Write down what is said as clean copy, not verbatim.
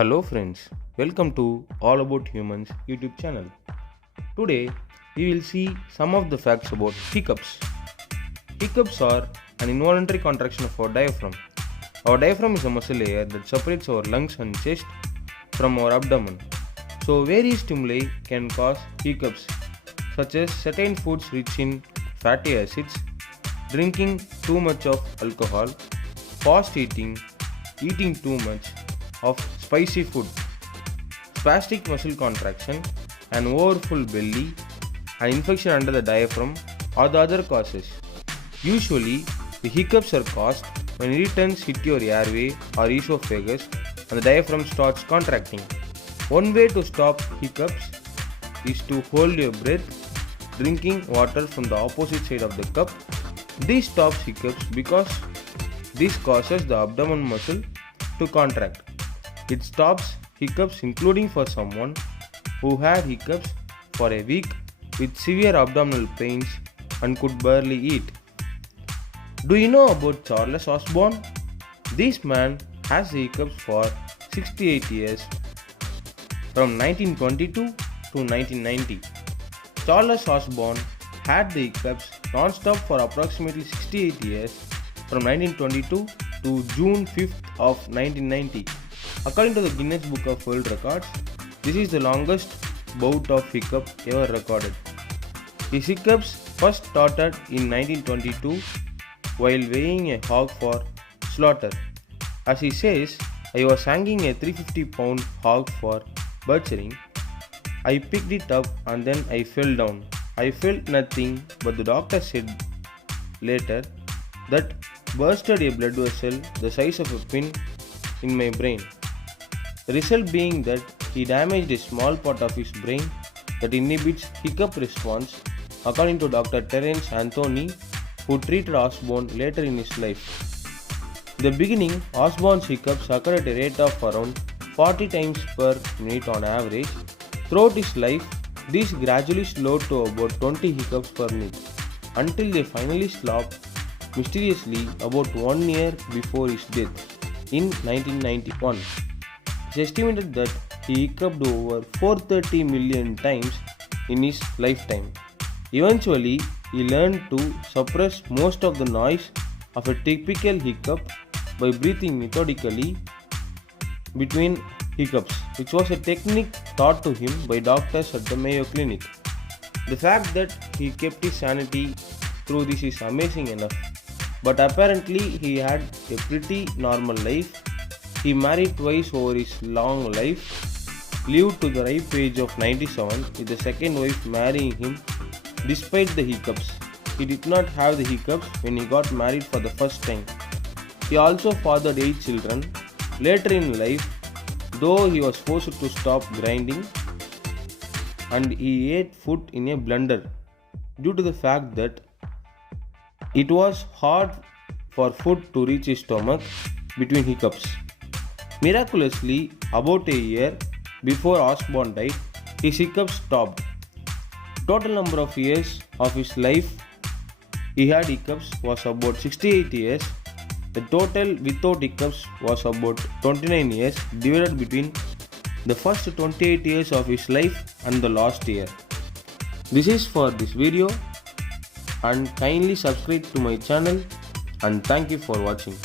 Hello friends, welcome to All About Humans YouTube channel. Today we will see some of the facts about hiccups. Hiccups are an involuntary contraction of our diaphragm. Our diaphragm is a muscle layer that separates our lungs and chest from our abdomen. So various stimuli can cause hiccups, such as certain foods rich in fatty acids, drinking too much of alcohol, fast eating too much of spicy food, spastic muscle contraction, an overfull belly, and infection under the diaphragm are the other causes. Usually, the hiccups are caused when irritants hit your airway or esophagus and the diaphragm starts contracting. One way to stop hiccups is to hold your breath, drinking water from the opposite side of the cup. This stops hiccups because this causes the abdomen muscle to contract. It stops hiccups including for someone who had hiccups for a week with severe abdominal pains and could barely eat. Do you know about Charles Osborne? This man has hiccups for 68 years from 1922 to 1990. Charles Osborne had the hiccups non-stop for approximately 68 years from 1922 to June 5th of 1990. According to the Guinness Book of World Records, this is the longest bout of hiccup ever recorded. His hiccups first started in 1922 while weighing a hog for slaughter. As he says, I was hanging a 350-pound hog for butchering. I picked it up and then I fell down. I felt nothing, but the doctor said later that bursted a blood vessel the size of a pin in my brain. The result being that he damaged a small part of his brain that inhibits hiccup response, according to Dr. Terence Anthony, who treated Osborne later in his life. In the beginning, Osborne's hiccups occurred at a rate of around 40 times per minute on average. Throughout his life, these gradually slowed to about 20 hiccups per minute until they finally stopped mysteriously about 1 year before his death in 1991. It is estimated that he hiccuped over 430 million times in his lifetime. Eventually, he learned to suppress most of the noise of a typical hiccup by breathing methodically between hiccups, which was a technique taught to him by doctors at the Mayo Clinic. The fact that he kept his sanity through this is amazing enough, but apparently he had a pretty normal life. He married twice over his long life, lived to the ripe age of 97 with the second wife marrying him despite the hiccups. He did not have the hiccups when he got married for the first time. He also fathered 8 children. Later in life, though, he was forced to stop grinding and he ate food in a blender due to the fact that it was hard for food to reach his stomach between hiccups. Miraculously, about a year before Osborne died, his hiccups stopped. Total number of years of his life he had hiccups was about 68 years. The total without hiccups was about 29 years divided between the first 28 years of his life and the last year. This is for this video, and kindly subscribe to my channel, and thank you for watching.